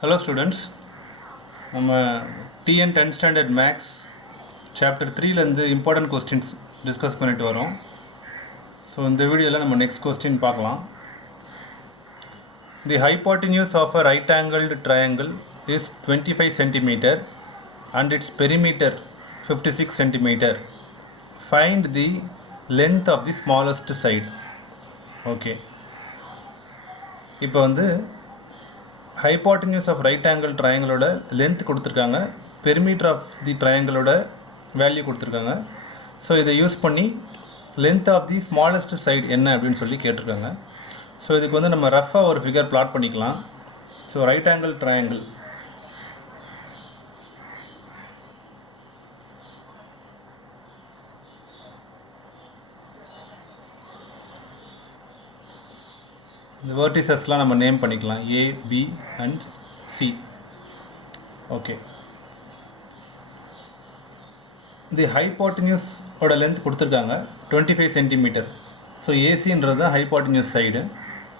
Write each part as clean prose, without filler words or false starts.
Hello students, நம்ம TN 10th standard maths chapter 3ல இருந்து important questions discuss பண்ணிட்டு வரோம். ஸோ இந்த வீடியோவில் நம்ம next question பார்க்கலாம். The hypotenuse of a right angled triangle is 25 cm and its perimeter 56 cm. Find the length of the smallest side. Okay. இப்போ வந்து hypotenuse of right angle ட்ரையாங்கிளோட length கொடுத்துருக்காங்க, பெரிமீட்டர் ஆஃப் தி ட்ரையாங்கிளோட value கொடுத்துருக்காங்க. So இதை use பண்ணி length of the smallest side என்ன அப்படின்னு சொல்லி கேட்டிருக்காங்க. ஸோ இதுக்கு வந்து நம்ம ரஃபாக ஒரு ஃபிகர் பிளாட் பண்ணிக்கலாம். ஸோ ரைட் ஆங்கிள் ட்ரையாங்கிள் இந்த வேர்டிசஸ்லாம் நம்ம நேம் பண்ணிக்கலாம், A, B and C. Okay, இந்த ஹைபாட்டன்யூஸ் ஓட லென்த் கொடுத்துருக்காங்க 25 சென்டிமீட்டர். ஸோ ஏசின்றது தான் ஹைபாட்டன்யூஸ் சைடு.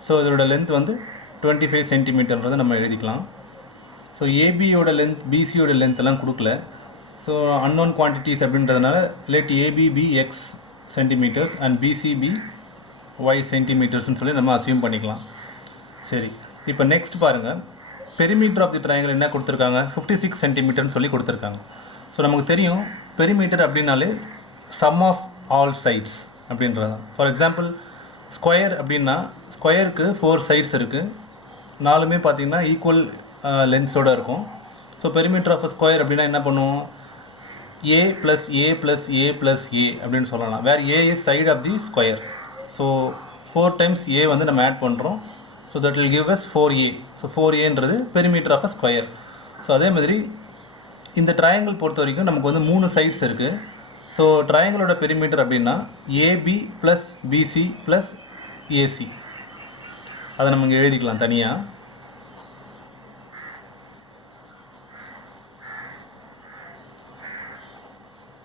ஸோ இதோட லென்த் வந்து 25 சென்டிமீட்டர்ன்றதை நம்ம எழுதிக்கலாம். ஸோ ஏபியோட லென்த் பிசியோட லென்த்தெல்லாம் கொடுக்கல. ஸோ அன்னோன் குவான்டிட்டிஸ் அப்படின்றதுனால let AB be x centimetres and BC be y சென்டிமீட்டர்ஸ்னு சொல்லி நம்ம அசியூம் பண்ணிக்கலாம். சரி, இப்போ நெக்ஸ்ட் பாருங்கள், பெரிமீட்டர் ஆஃப் தி ட்ரையாங்கிள் என்ன கொடுத்துருக்காங்க, 56 சென்டிமீட்டர்னு சொல்லி கொடுத்துருக்காங்க. ஸோ நமக்கு தெரியும் பெரிமீட்டர் அப்படின்னாலே சம் ஆஃப் ஆல் சைட்ஸ் அப்படின்றது தான். ஃபார் எக்ஸாம்பிள் ஸ்கொயர் அப்படின்னா ஸ்கொயருக்கு 4 சைட்ஸ் இருக்குது, 4மே பார்த்திங்கன்னா ஈக்குவல் லென்ஸோடு இருக்கும். ஸோ பெரிமீட்டர் ஆஃப் ஸ்கொயர் அப்படின்னா என்ன பண்ணுவோம், A + A + A + A அப்படின்னு சொல்லலாம். Where A is side of the square. So 4 times A வந்து நம்ம ஆட் பண்ணுறோம். So that will give us 4A. So 4Aன்றது perimeter of a square. So அதே மாதிரி இந்த ட்ரையாங்கிள் பொறுத்த வரைக்கும் நமக்கு வந்து 3 சைட்ஸ் இருக்குது. ஸோ ட்ரையாங்கிளோட பெரிமீட்டர் அப்படின்னா AB + BC + AC. அதை நம்ம இங்கே எழுதிக்கலாம் தனியாக.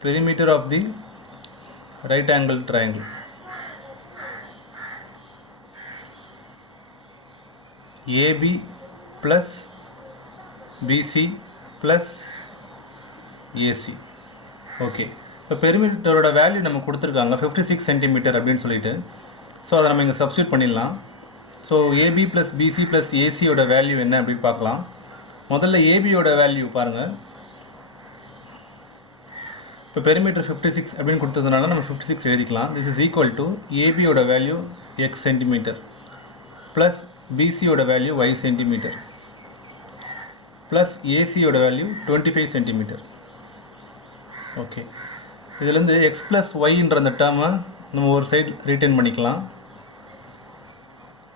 Perimeter of the right angle triangle AB + BC + AC. Okay, இப்போ பெரிமீட்டரோட வேல்யூ நம்ம கொடுத்துருக்காங்க 56 சென்டிமீட்டர் அப்படின்னு சொல்லிட்டு. ஸோ அதை நம்ம இங்கே சப்ஸ்டியூட் பண்ணிடலாம். ஸோ AB + BC + ACயோட வேல்யூ என்ன அப்படின்னு பார்க்கலாம். முதல்ல ஏபியோட வேல்யூ பாருங்கள். இப்போ பெரிமீட்டர் 56 அப்படின்னு கொடுத்ததுனால நம்ம 56 எழுதிக்கலாம். திஸ் இஸ் ஈக்குவல் டு ஏபியோட வேல்யூ எக்ஸ் சென்டிமீட்டர் ப்ளஸ் பிசியோட வேல்யூ y சென்டிமீட்டர் ப்ளஸ் ஏசியோட வேல்யூ 25 சென்டிமீட்டர். ஓகே, இதுலேருந்து எக்ஸ் ப்ளஸ் ஒய்ன்ற அந்த டேர்மை நம்ம ஒரு சைடு ரீட்டைன் பண்ணிக்கலாம்.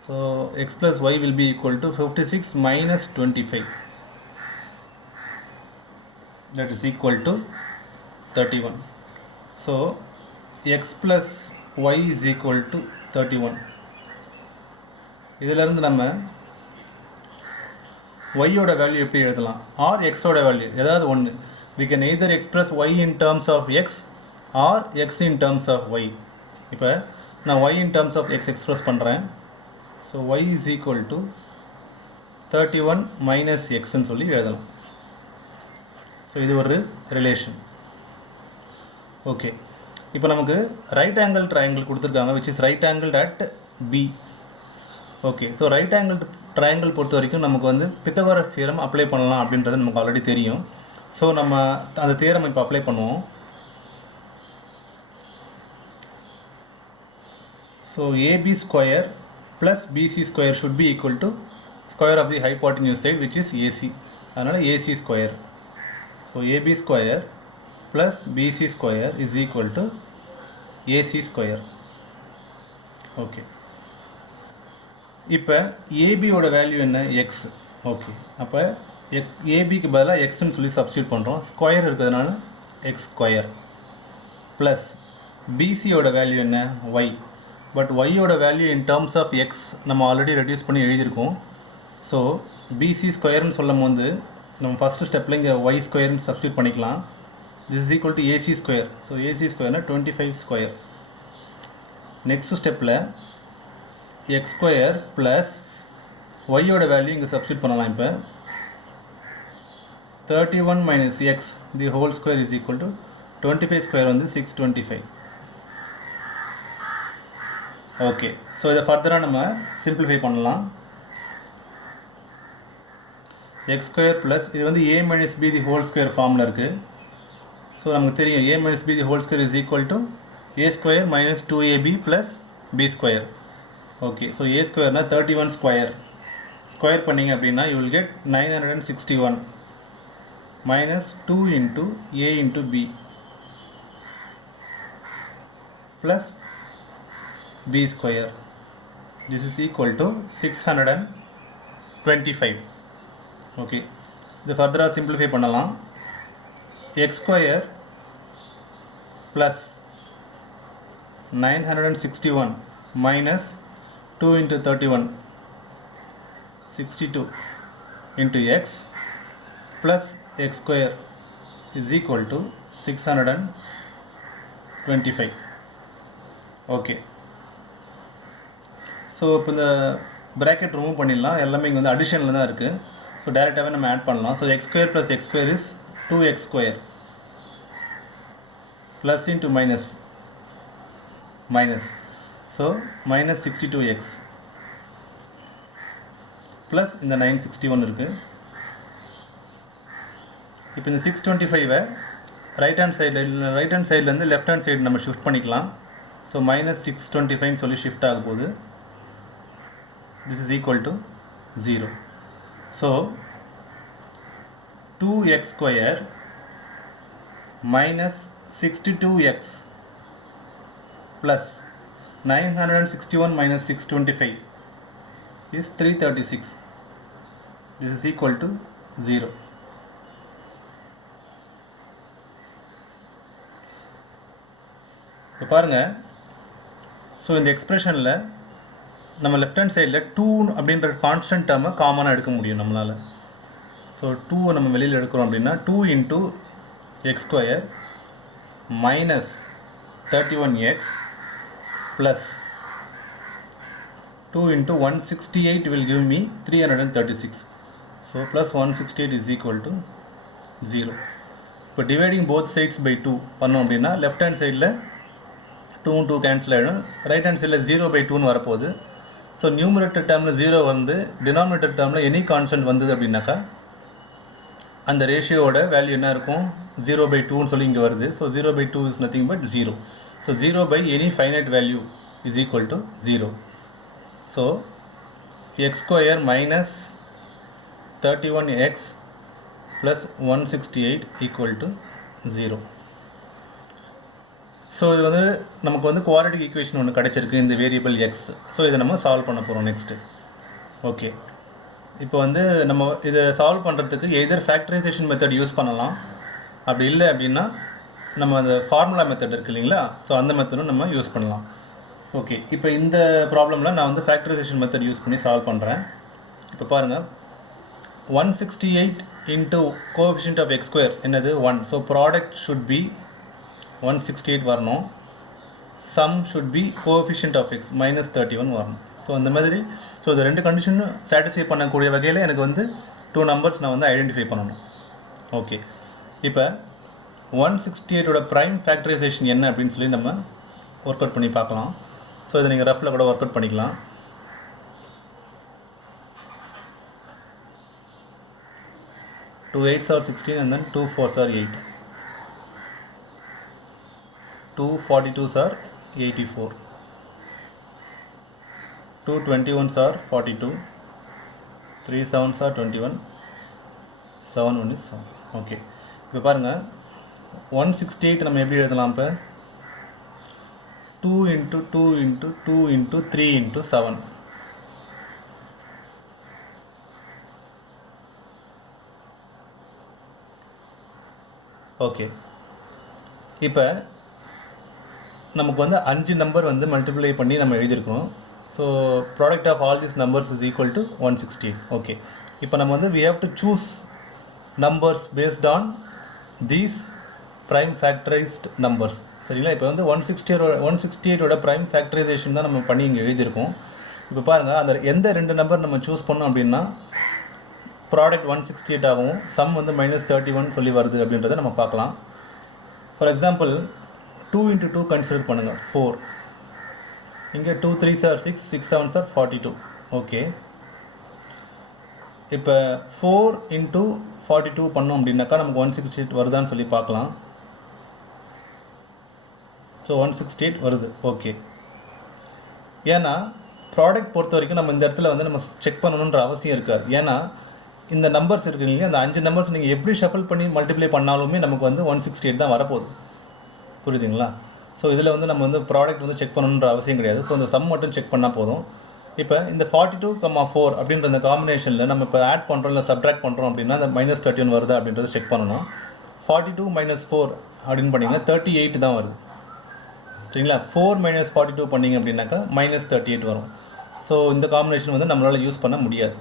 So x plus y will be equal to 56 - 25, that is equal to 31. So x plus y is equal to 31. இதிலேருந்து நம்ம ஒய்யோட வேல்யூ எப்படி எழுதலாம், ஆர் எக்ஸோட வேல்யூ ஏதாவது ஒன்று. we can either express y in terms of x or x in terms of y. இப்போ நான் y in terms of x express பண்ணுறேன். So y is equal to 31 - xன்னு சொல்லி எழுதலாம். ஸோ இது ஒரு ரிலேஷன். ஓகே, இப்போ நமக்கு ரைட் ஆங்கிள் ட்ரையாங்கிள் கொடுத்துருக்காங்க which is right angled at B. Okay, so right angle triangle பொறுத்த வரைக்கும் நமக்கு வந்து பித்தகோரஸ் தியரம் அப்ளை பண்ணலாம் அப்படின்றது நமக்கு ஆல்ரெடி தெரியும். ஸோ நம்ம அந்த தியரம் இப்போ அப்ளை பண்ணுவோம். So AB square plus BC square should be equal to square of the hypotenuse side which is AC. அதனால் AC square. So AB square plus BC square is equal to AC square. Okay, இப்போ ஏபியோட value என்ன, x. Okay, அப்போ ஏபிக்கு பதிலாக எக்ஸ்ன்னு சொல்லி substitute பண்ணுறோம். ஸ்கொயர் இருக்கிறதுனால எக்ஸ் ஸ்கொயர் ப்ளஸ் பிசியோட வேல்யூ என்ன, ஒய். பட் ஒய்யோட value in terms of x நம்ம ஆல்ரெடி ரெடியூஸ் பண்ணி எழுதியிருக்கோம். ஸோ பிசி ஸ்கொயர்னு சொல்லும் போது நம்ம ஃபஸ்ட்டு ஸ்டெப்பில் இங்கே ஒய் ஸ்கொயர்னு சப்ஸ்டியூட் பண்ணிக்கலாம். This is equal to AC square. So AC ஸ்கொயர்னா 25 ஸ்கொயர். நெக்ஸ்ட் ஸ்டெப்பில் எக்ஸ் ஸ்கொயர் ப்ளஸ் ஒய்யோட வேல்யூ இங்கே சப்ஸ்டியூட் பண்ணலாம். இப்போ 31 minus x the whole square is equal to 25 square வந்து 625. ஓகே, ஸோ இதை ஃபர்தராக நம்ம சிம்பிளிஃபை பண்ணலாம். எக்ஸ் ஸ்கொயர் ப்ளஸ் இது வந்து a minus b the whole square ஃபார்மில் இருக்குது. ஸோ நமக்கு தெரியும் a minus b the whole square is equal to a square minus 2ab plus b square. Okay, so a ஸ்கொயர்னா 31 square square பண்ணிங்க அப்படின்னா you will get 961 minus 2 into a into b plus b square. This is equal to 625. Okay, இது ஃபர்தராக simplify பண்ணலாம். X square plus 961 minus 2 into 31 62 into x plus x square is equal to 625. Okay, so இப்போ இந்த bracket remove பண்ணிடலாம். எல்லாமே இங்கே வந்து அடிஷனில் தான் இருக்குது. ஸோ டேரெக்டாகவே நம்ம ஆட் பண்ணலாம். So X square plus X square is 2x square plus into minus minus, so minus 62x plus இந்த 961 இருக்குது. இப்போ இந்த 625 ரைட் ஹேண்ட் சைட்லேருந்து லெஃப்ட் ஹேண்ட் சைடு நம்ம ஷிஃப்ட் பண்ணிக்கலாம். ஸோ மைனஸ் 625 சொல்லி ஷிஃப்ட் ஆக போகுது. this is equal to 0. So 2x square minus 62x plus 961 minus 625 is 336. This is equal to 0. இப்போ பாருங்கள், ஸோ இந்த எக்ஸ்பிரஷனில் நம்ம லெஃப்ட் ஹேண்ட் சைடில் 2 அப்படின்ற கான்ஸ்டன்ட் டேர்மை காமனாக எடுக்க முடியும் நம்மளால். ஸோ 2 நம்ம வெளியில் எடுக்கிறோம் அப்படின்னா 2 into x square minus 31x plus 2 into 168 will give me 336. So plus 168 is equal to 0. இப்போ dividing both sides by 2 பண்ணோம் அப்படின்னா லெஃப்ட் ஹேண்ட் சைடில் 2 2 கேன்சல் ஆகிடும். ரைட் ஹேண்ட் சைடில் 0 by 2ன்னு வரப்போகுது. ஸோ நியூமரேட்டர் டேர்மில் 0 வந்து டினாமினேட்டர் டேர்மில் எனி கான்ஸ்டன்ட் வந்தது அப்படின்னாக்கா அந்த ரேஷியோட வேல்யூ என்ன இருக்கும்? 0 by 2ன்னு சொல்லி இங்கே வருது. So 0 by 2 is nothing but 0. So 0 by any finite value is equal to 0. So X square minus 31x plus 168 equal to 0. So இது வந்து நமக்கு வந்து குவாட்ரேட்டிக் ஈக்குவேஷன் ஒன்று கிடச்சிருக்கு இந்த வேரியபிள் எக்ஸ். ஸோ இதை நம்ம சால்வ் பண்ண போகிறோம் நெக்ஸ்ட்டு. ஓகே, இப்போ வந்து நம்ம இதை சால்வ் பண்ணுறதுக்கு எதர் ஃபேக்டரைசேஷன் மெத்தட் யூஸ் பண்ணலாம். அப்படி இல்லை அப்படின்னா நம்ம அந்த ஃபார்முலா மெத்தட் இருக்குது இல்லைங்களா, ஸோ அந்த மெத்தடும் நம்ம யூஸ் பண்ணலாம். ஓகே, இப்போ இந்த ப்ராப்ளமில் நான் வந்து ஃபேக்டரைசேஷன் மெத்தட் யூஸ் பண்ணி சால்வ் பண்ணுறேன். இப்போ பாருங்கள், 168 into coefficient of x square என்னது 1. ஸோ ப்ராடக்ட் ஷுட் பி 168 வரணும். Sum should be coefficient of x minus 31 வரணும். ஸோ அந்த மாதிரி ஸோ இந்த ரெண்டு கண்டிஷனும் சாட்டிஸ்ஃபை பண்ணக்கூடிய வகையில் எனக்கு வந்து 2 நம்பர்ஸ் நான் வந்து ஐடென்டிஃபை பண்ணணும். ஓகே, இப்போ 168ஓட ப்ரைம் ஃபேக்டரைசேஷன் என்ன அப்படின்னு சொல்லி நம்ம ஒர்க் அவுட் பண்ணி பார்க்கலாம். ஸோ இதை நீங்கள் ரஃபில் கூட ஒர்க் அவுட் பண்ணிக்கலாம். Two 8s are 16 and then 2 4s are 8. 2 42s are 84. 2 21s are 42. 3 7s are 21. 7 1 is 7. Okay, இப்போ பாருங்கள் 168 நம்ம எப்படி எழுதலாம்? இப்போ 2 into 2 into 2 into 3 into 7. Okay, இப்போ நமக்கு வந்து 5 நம்பர் வந்து மல்டிப்ளை பண்ணி நம்ம எழுதியிருக்கோம். So product of all this numbers is equal to 168. Okay, இப்போ நம்ம வந்து we have to choose numbers based on these prime factorized numbers. சரிங்களா? இப்போ வந்து 168ஓட ப்ரைம் ஃபேக்டரைசேஷன் தான் நம்ம பண்ணி இங்கே எழுதியிருக்கோம். இப்போ பாருங்கள், அந்த எந்த 2 நம்பர் நம்ம சூஸ் பண்ணோம் அப்படின்னா ப்ராடக்ட் 168 ஆகும், சம் வந்து -31 சொல்லி வருது அப்படின்றத நம்ம பார்க்கலாம். ஃபார் எக்ஸாம்பிள் 2 × 2 கன்சிடர் பண்ணுங்கள், 4. இங்கே 2 3s are 6, 6 7s are 42. Okay, இப்போ 4 × 42 பண்ணோம் அப்படின்னாக்கா நமக்கு 168 வருதான்னு சொல்லி பார்க்கலாம். ஸோ 168 வருது. ஓகே, ஏன்னா ப்ராடக்ட் பொறுத்த வரைக்கும் நம்ம இந்த இடத்துல வந்து நம்ம செக் பண்ணணுன்ற அவசியம் இருக்காது. ஏன்னா இந்த நம்பர்ஸ் இருக்குது இல்லையா, அந்த 5 நம்பர்ஸ் நீங்கள் எப்படி ஷஃபிள் பண்ணி மல்டிப்ளை பண்ணாலுமே நமக்கு வந்து 168 தான் வரப்போகுது. புரியுதுங்களா? ஸோ இதில் வந்து நம்ம வந்து ப்ராடக்ட் வந்து செக் பண்ணணுன்ற அவசியம் கிடையாது. ஸோ இந்த சம் மட்டும் செக் பண்ணால் போதும். இப்போ இந்த 42,4 அப்படின்ற இந்த காம்பினேஷனில் நம்ம இப்போ ஆட் பண்ணுறோம் இல்லை சப்ட்ராக்ட் பண்ணுறோம் அப்படின்னா அந்த -31 வருதா அப்படின்றத செக் பண்ணணும். 42 - 4 அப்படின்னு பண்ணிங்கன்னா 38 தான் வருது. சரிங்களா? 4 - 42 பண்ணிங்க அப்படின்னாக்கா -38 வரும். ஸோ இந்த காம்பினேஷன் வந்து நம்மளால் யூஸ் பண்ண முடியாது.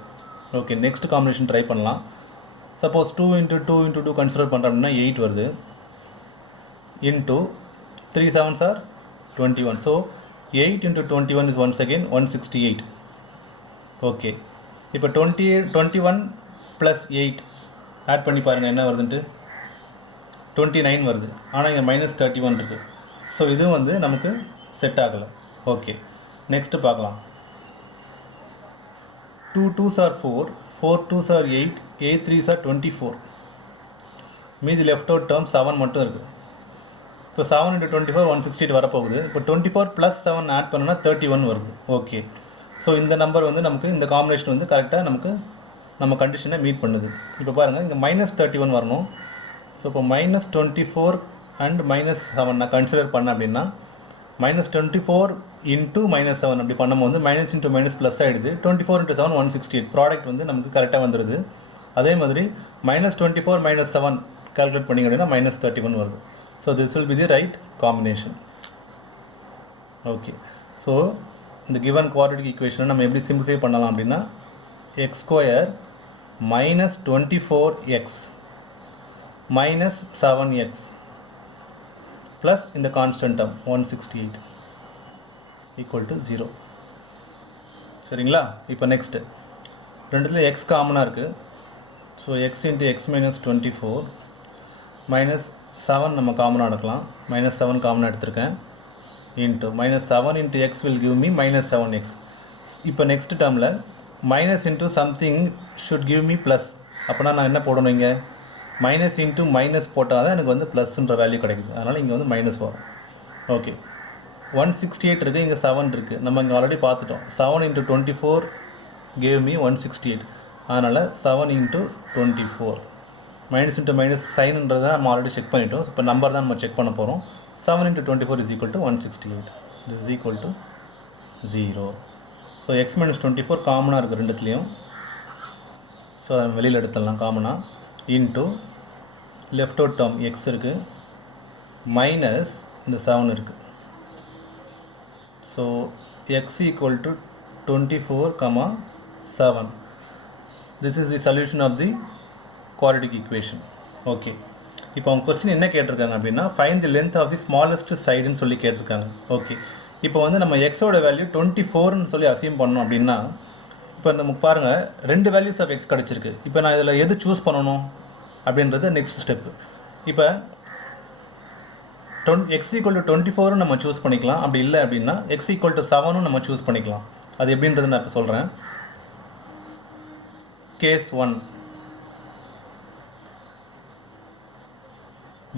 ஓகே, நெக்ஸ்ட் காம்பினேஷன் ட்ரை பண்ணலாம். சப்போஸ் 2 × 2 × 2 கன்சிடர் பண்ணுறோம் அப்படின்னா 8 வருது. Into 3 7s are 21. So 8 × 21 is once again 168. Okay, இப்போ 21 + 8 ஆட் பண்ணி பாருங்கள் என்ன வருதுன்ட்டு. 29 வருது. ஆனால் இங்கே -31 இருக்குது. ஸோ இதுவும் வந்து நமக்கு செட் ஆகலை. ஓகே, நெக்ஸ்ட்டு பார்க்கலாம். 2 2s are 4, 4 2s are 8, 8 3s are 24. மீதி லெஃப்ட் அவுட் டேர்ம் 7 மட்டும் இருக்குது. இப்போ 7 × 24 168 வரப்போகுது. இப்போ 24 + 7 ஆட் பண்ணோன்னா 31 வருது. ஓகே, ஸோ இந்த நம்பர் வந்து நமக்கு இந்த காம்பினேஷன் வந்து கரெக்டாக நமக்கு நம்ம கண்டிஷனை மீட் பண்ணுது. இப்போ பாருங்கள், இங்கே -31 வரணும். ஸோ இப்போ -24 அண்ட் -7 நான் கன்சிடர் பண்ணேன் அப்படின்னா -24 × -7 அப்படி பண்ணும்போது மைனஸ் இன்ட்டு மைனஸ் ப்ளஸ் ஆகிடுது. 24 × 7 168. ப்ராடக்ட் வந்து நமக்கு கரெக்டாக வந்துடுது. அதே மாதிரி -24 - 7 கால்குலேட் பண்ணிங்க அப்படின்னா -31 வருது. So this will be the right combination. Okay, so the given quadratic equation நம்ம எப்படி simplify பண்ணலாம் அப்படின்னா x² - 24x - 7x plus இந்த constant term 168 equal to 0. சரிங்களா? இப்போ நெக்ஸ்ட்டு ரெண்டுத்துல x காமனாக இருக்குது. ஸோ x × x - 24 minus 7 நம்ம காமனாக எடுக்கலாம். -7 காமனாக எடுத்திருக்கேன். Into -7 × x will give me -7x. இப்போ நெக்ஸ்ட் டேர்மில் minus into something should give me plus. அப்படின்னா நான் என்ன போடணும், இங்கே மைனஸ் இன்ட்டு மைனஸ் போட்டால் தான் எனக்கு வந்து ப்ளஸ்ன்ற வேல்யூ கிடைக்குது. அதனால் இங்கே வந்து மைனஸ் வரும். ஓகே, 168 இருக்குது, இங்கே 7 இருக்குது. நம்ம இங்கே ஆல்ரெடி பார்த்துட்டோம். 7 × 24 gave me 168. அதனால் 7 × 24 மைனஸ் இன்ட்டு மைனஸ் சைன்ன்றதை நம்ம ஆல்ரெடி செக் பண்ணிட்டோம். இப்போ நம்பர் தான் நம்ம செக் பண்ண போகிறோம். 7 × 24 is equal to 168. This is equal to 0. So x - 24 காமனாக இருக்குது ரெண்டுத்துலேயும். ஸோ அதை வெளியில் எடுத்துடலாம் காமனாக. Into left out term x இருக்குது, மைனஸ் இந்த 7 இருக்குது. So x equal to 24, 7. This is the solution of the quadratic equation. Okay, இப்போ அவங்க கொஸ்டின் என்ன கேட்டிருக்காங்க அப்படின்னா find the length of the smallest சைடுன்னு சொல்லி கேட்டிருக்காங்க. ஓகே, இப்போ வந்து நம்ம எக்ஸோட வேல்யூ 24ன்னு சொல்லி அசியூம் பண்ணோம் அப்படின்னா இப்போ நமக்கு பாருங்கள் 2 வேல்யூஸ் ஆஃப் எக்ஸ் கிடச்சிருக்கு. இப்போ நான் இதில் எது சூஸ் பண்ணணும் அப்படின்றது நெக்ஸ்ட் ஸ்டெப்பு. இப்போ x = 24 நம்ம சூஸ் பண்ணிக்கலாம். அப்படி இல்லை அப்படின்னா x = 7 நம்ம சூஸ் பண்ணிக்கலாம். அது எப்படின்றது நான் இப்போ சொல்கிறேன். Case 1,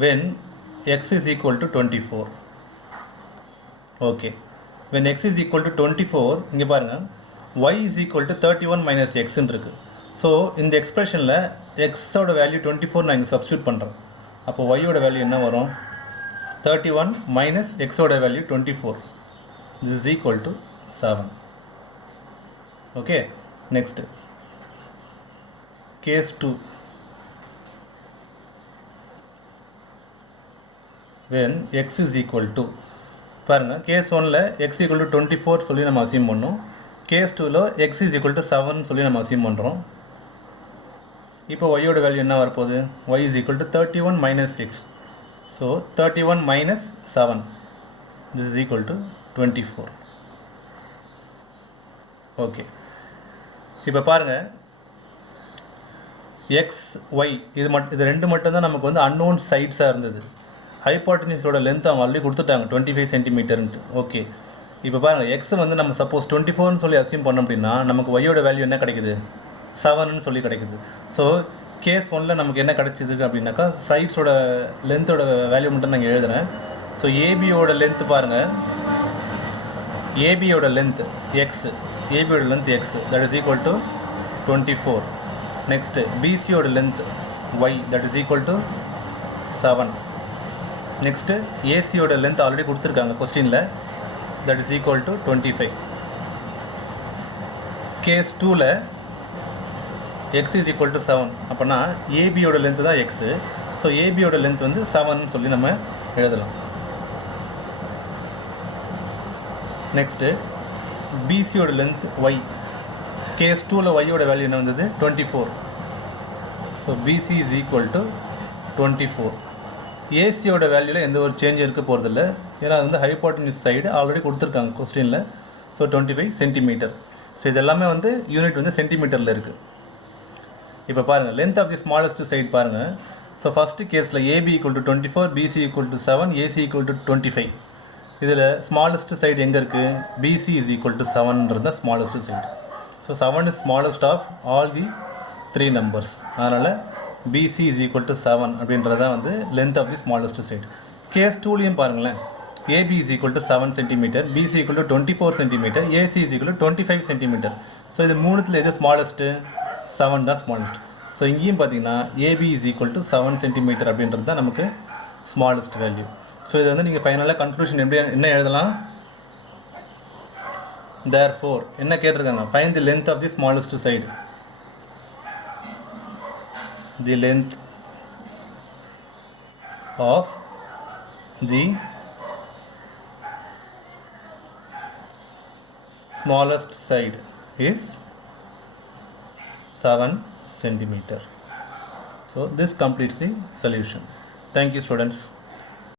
when x is equal to 24. Okay, when x is equal to 24, இங்கே பாருங்கள் y is equal to 31 - x ன்னு இருக்குது. ஸோ இந்த எக்ஸ்பிரஷனில் எக்ஸோட வேல்யூ 24 நான் இங்கே சப்ஸ்டியூட் பண்ணுறேன். அப்போ y-ஓட வேல்யூ என்ன வரும்? 31 - x-ஓட value 24. This is equal to 7. Okay, next case 2, when x is equal to, பாருங்கள் கேஸ் 1ல் x = 24 சொல்லி நம்ம அசியூம் பண்ணோம். கேஸ் 2ல் x is equal to 7 சொல்லி நம்ம அசியூம் பண்ணுறோம். இப்போ y-ஓட வேல்யூ என்ன வரப்போகுது? y is equal to 31 - x. So 31 - 7, this is equal to 24. Okay, இப்போ பாருங்கள் எக்ஸ் ஒய் இது ரெண்டு மட்டும்தான் நமக்கு வந்து அன்னோன் சைட்ஸாக இருந்தது. ஹைபாட்டனியூஸோட லென்த் அவங்க ஆல்ரெடி கொடுத்துட்டாங்க 25 சென்டிமீட்டர்ன்ட்டு. ஓகே, இப்போ பாருங்கள், எக்ஸ் வந்து நம்ம சப்போஸ் 24ன்னு சொல்லி அசியூம் பண்ணோம் அப்படின்னா நமக்கு ஒய்யோட வேல்யூ என்ன கிடைக்குது, 7ன்னு சொல்லி கிடைக்குது. ஸோ கேஸ் 1ல் நமக்கு என்ன கிடைச்சிது அப்படின்னாக்கா சைட்ஸோட லென்த்தோட வேல்யூ மட்டும் நான் எழுதுகிறேன். ஸோ ஏபியோட லென்த்து பாருங்கள், ஏபியோட லென்த் எக்ஸ், ஏபியோட length x, that is equal to 24. Next பிசியோட length y, that is equal to 7. Next ஏசியோட லென்த் ஆல்ரெடி கொடுத்துருக்காங்க கொஸ்டினில், that is equal to 25. Case 2ல் எக்ஸ் இஸ் ஈக்குவல் டு 7. அப்போனா ஏபியோட லென்த்து தான் எக்ஸு. ஸோ ஏபியோட லென்த் வந்து 7ன்னு சொல்லி நம்ம எழுதலாம். நெக்ஸ்ட்டு பிசியோட லென்த் ஒய், கேஸ் 2ல் ஒய்யோட வேல்யூ என்ன வந்தது 24. So BC is equal to 24. ஏசியோட வேல்யூவில் எந்த ஒரு சேஞ்ச் இருக்க போகிறதில்ல, ஏன்னா அது வந்து ஹைபாட்டனியூஸ் சைடு ஆல்ரெடி கொடுத்துருக்காங்க கொஸ்டினில். So 25 centimetre. ஸோ இதெல்லாமே வந்து யூனிட் வந்து சென்டிமீட்டரில் இருக்குது. இப்போ பாருங்கள், length of the smallest side பாருங்கள். ஸோ ஃபஸ்ட்டு கேஸில் AB equal to 24, BC equal to 7, AC equal to 25. இதில் ஸ்மாலஸ்ட் சைடு எங்கே இருக்குது, பிசி இஸ் ஈக்குவல் டு 7ன்றது தான் smallest side. So 7 is smallest of all the 3 numbers. அதனால் BC is equal to 7 அப்படின்றது தான் வந்து length of the smallest side. Case 2லையும் பாருங்களேன், AB is equal to 7 centimetre, PC equal to 24 centimetre, AC is equal to 25 centimetre. So இது மூணுத்தில் எது smallest, 7 தான் ஸ்மாலஸ்ட். ஸோ இங்கேயும் பார்த்தீங்கன்னா AB is equal to 7 centimetre அப்படின்றது தான் நமக்கு ஸ்மாலஸ்ட் வேல்யூ. ஸோ இதை வந்து நீங்கள் ஃபைனலாக கன்க்ளூஷன் என்ன எழுதலாம், therefore என்ன கேட்டிருக்காங்க, find the length of the smallest side. The length of the smallest side is 7 centimeter. So this completes the solution. Thank you, students.